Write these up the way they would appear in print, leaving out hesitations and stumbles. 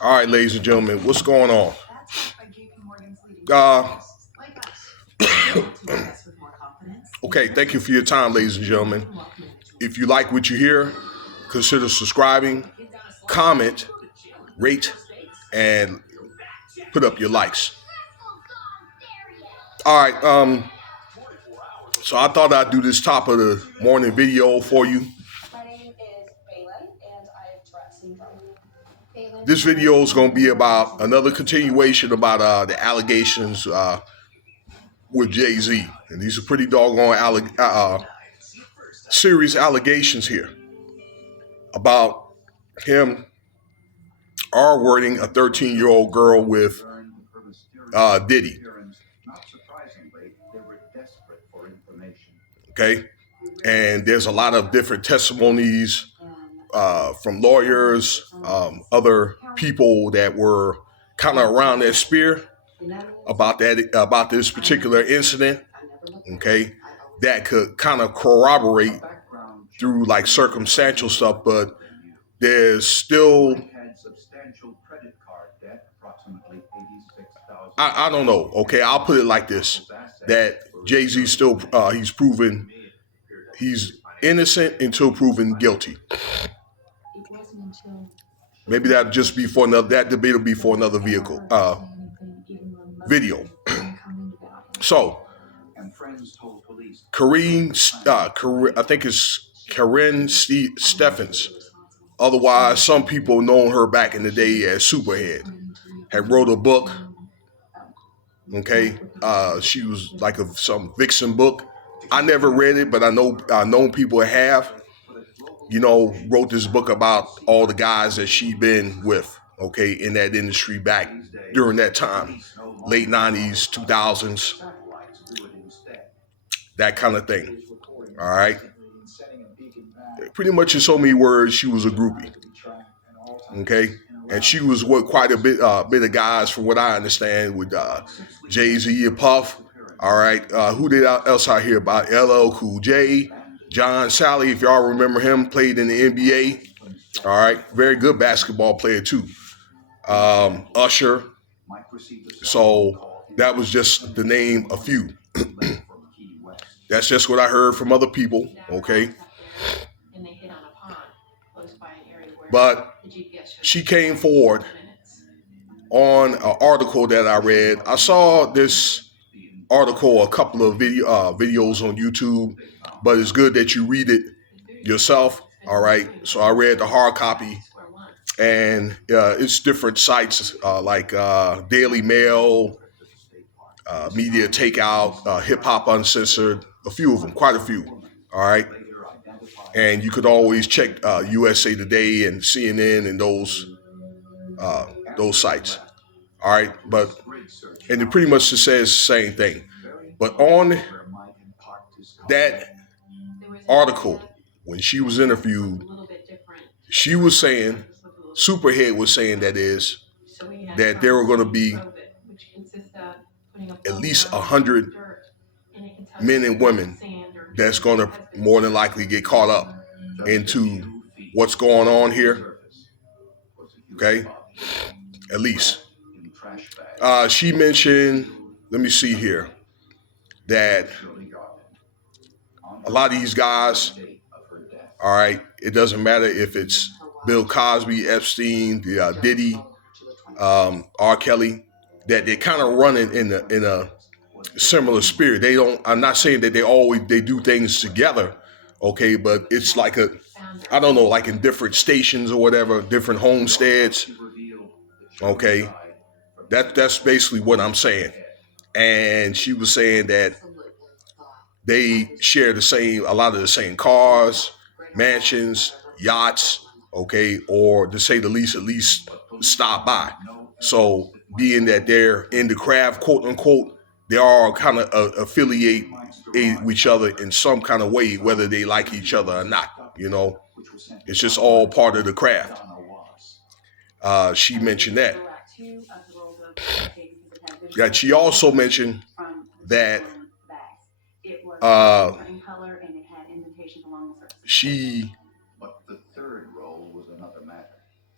All right, ladies and gentlemen, what's going on? Uh, okay, thank you for your time, ladies and gentlemen. If you like what you hear, consider subscribing, comment, rate, and put up your likes. All right, so I thought I'd do this top of the morning video for you. This video is going to be about another continuation about the allegations with JayZ, and these are pretty doggone serious allegations here about him R-wording a 13-year-old girl with Diddy. Okay, and there's a lot of different testimonies from lawyers, other people that were kind of around that sphere about this particular incident. Okay, that could kind of corroborate through like circumstantial stuff, but there's still I don't know. Okay, I'll put it like this: that JayZ still he's proven he's innocent until proven guilty. Maybe that'll just be for another. That debate will be for another video. So, I think it's Karrine Steffans. Otherwise, some people know her back in the day as Superhead. Had wrote a book. Okay, she was like some Vixen book. I never read it, but I know people have. Wrote this book about all the guys that she'd been with, okay, in that industry back during that time, late 90s, 2000s, that kind of thing. All right. Pretty much in so many words, she was a groupie. Okay. And she was with quite a bit of guys, from what I understand, with JayZ and Puff. All right. Who did else I hear about? LL Cool J, John Sally, if y'all remember him, played in the NBA. All right. Very good basketball player, too. Usher. So that was just to name a few. That's just what I heard from other people. Okay. But she came forward on an article that I read. I saw this article, a couple of videos on YouTube, but it's good that you read it yourself. All right. So I read the hard copy, and it's different sites like Daily Mail, Media Takeout, Hip Hop Uncensored, a few of them, quite a few. All right. And you could always check USA Today and CNN and those sites. All right. And it pretty much just says the same thing. But on that article, when she was interviewed, she was saying, Superhead was saying that there were going to be at least 100 men and women that's going to more than likely get caught up into what's going on here. Okay? At least. She mentioned, let me see here, that a lot of these guys, all right, it doesn't matter if it's Bill Cosby, Epstein, Diddy, R. Kelly, that they're kind of running in a similar spirit. They don't. I'm not saying that they do things together, okay, but it's like I don't know, like in different stations or whatever, different homesteads. Okay, that's basically what I'm saying. And she was saying that they share a lot of the same cars, mansions, yachts, okay, or to say the least, at least stop by. So being that they're in the craft, quote unquote, they all kind of affiliate with each other in some kind of way, whether they like each other or not. It's just all part of the craft. She mentioned that. Yeah, she also mentioned that she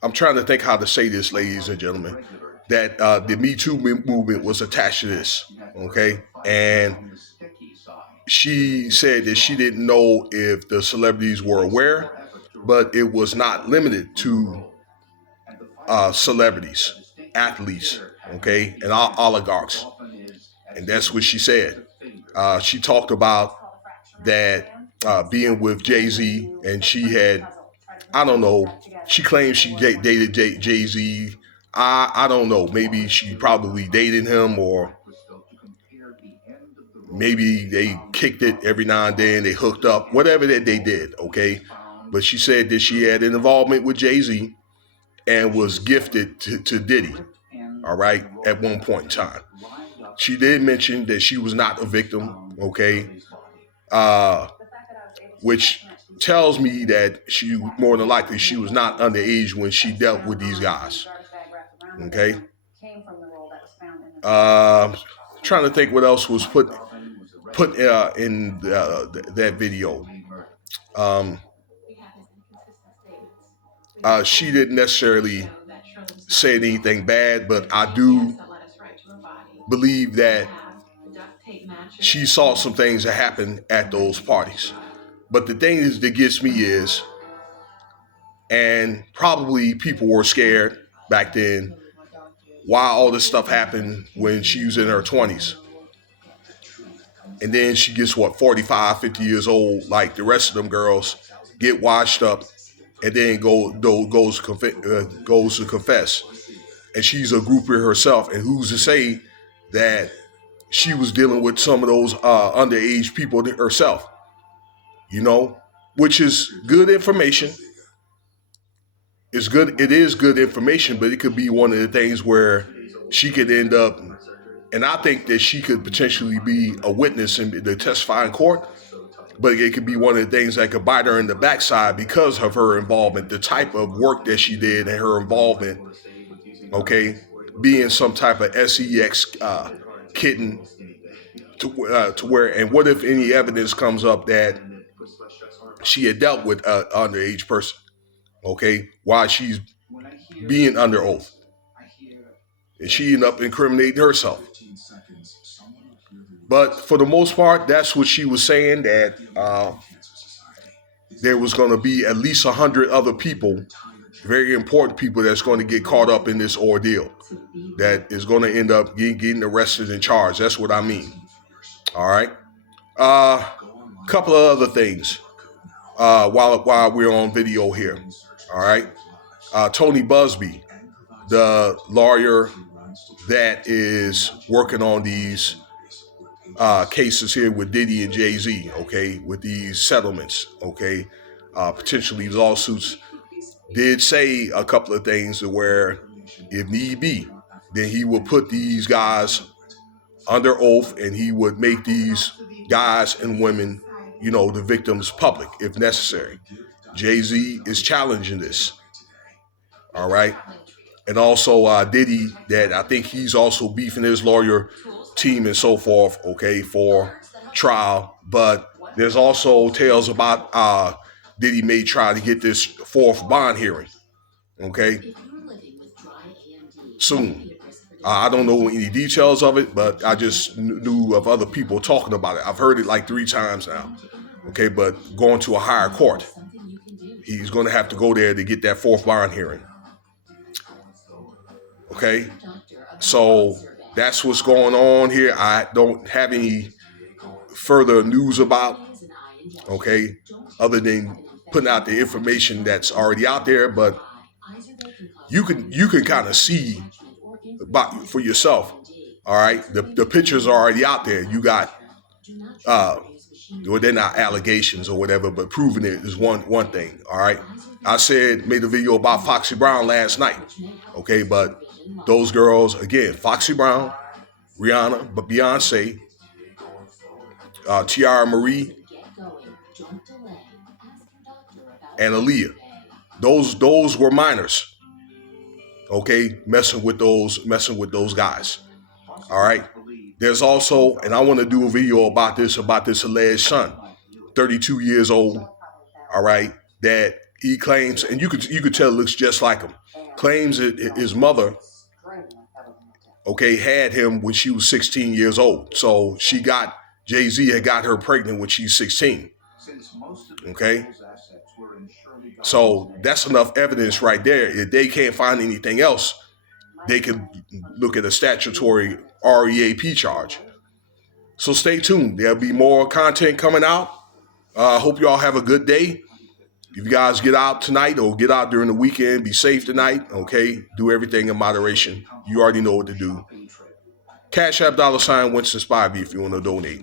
I'm trying to think how to say this, ladies and gentlemen, that the Me Too movement was attached to this. Okay, and she said that she didn't know if the celebrities were aware, but it was not limited to celebrities, athletes, okay, and oligarchs. And that's what she said. She talked about that being with JayZ, and she had, I don't know, she claims she dated JayZ. I don't know. Maybe she probably dated him, or maybe they kicked it every now and then. They hooked up, whatever that they did, okay? But she said that she had an involvement with JayZ and was gifted to Diddy, all right, at one point in time. She did mention that she was not a victim, okay, which tells me that she, more than likely, she was not underage when she dealt with these guys, okay. Trying to think what else was put in that video. She didn't necessarily say anything bad, but I do believe that she saw some things that happened at those parties. But the thing is that gets me is, and probably people were scared back then, why all this stuff happened when she was in her 20s. And then she gets, 45, 50 years old, like the rest of them girls, get washed up, and then goes to confess. And she's a groupie herself. And who's to say that she was dealing with some of those underage people herself? You know, which is good information. It's good. It is good information, but it could be one of the things where she could end up, and I think that she could potentially be a witness in the testifying court, but it could be one of the things that could bite her in the backside because of her involvement, the type of work that she did and her involvement, okay, being some type of sex kitten to where, and what if any evidence comes up that she had dealt with an underage person, okay, while she's being under oath, and she ended up incriminating herself. But for the most part, that's what she was saying, that there was going to be at least 100 other people, very important people, that's going to get caught up in this ordeal, that is going to end up getting arrested and charged. That's what I mean. All right. Couple of other things while we're on video here. All right. Tony Busby, the lawyer that is working on these cases here with Diddy and JayZ, okay, with these settlements, okay, potentially lawsuits, did say a couple of things where, if need be, then he will put these guys under oath, and he would make these guys and women, the victims, public if necessary. JayZ is challenging this. All right. And also Diddy, that I think he's also beefing his lawyer team and so forth, okay, for trial. But there's also tales about Diddy may try to get this fourth bond hearing, okay, soon. I don't know any details of it, but I just knew of other people talking about it. I've heard it like 3 times now, okay, but going to a higher court. He's going to have to go there to get that fourth bond hearing. Okay, so that's what's going on here. I don't have any further news about, okay, other than putting out the information that's already out there. But you can kind of see for yourself. All right, the pictures are already out there. You got well, they're not allegations or whatever, but proving it is one thing. All right, I made a video about Foxy Brown last night. Okay, but those girls, again, Foxy Brown, Rihanna, but Beyonce, Tiara Marie, and Aaliyah. Those were minors. Okay, messing with those guys. All right. There's also, and I want to do a video about this alleged son, 32 years old. All right, that he claims, and you could tell it looks just like him. claims that his mother, okay, had him when she was 16 years old. So JayZ had got her pregnant when she's 16. Okay. So that's enough evidence right there. If they can't find anything else, they can look at a statutory REAP charge. So stay tuned. There'll be more content coming out. Hope you all have a good day. If you guys get out tonight or get out during the weekend, be safe tonight, okay? Do everything in moderation. You already know what to do. Cash App $Winston Spivey if you want to donate.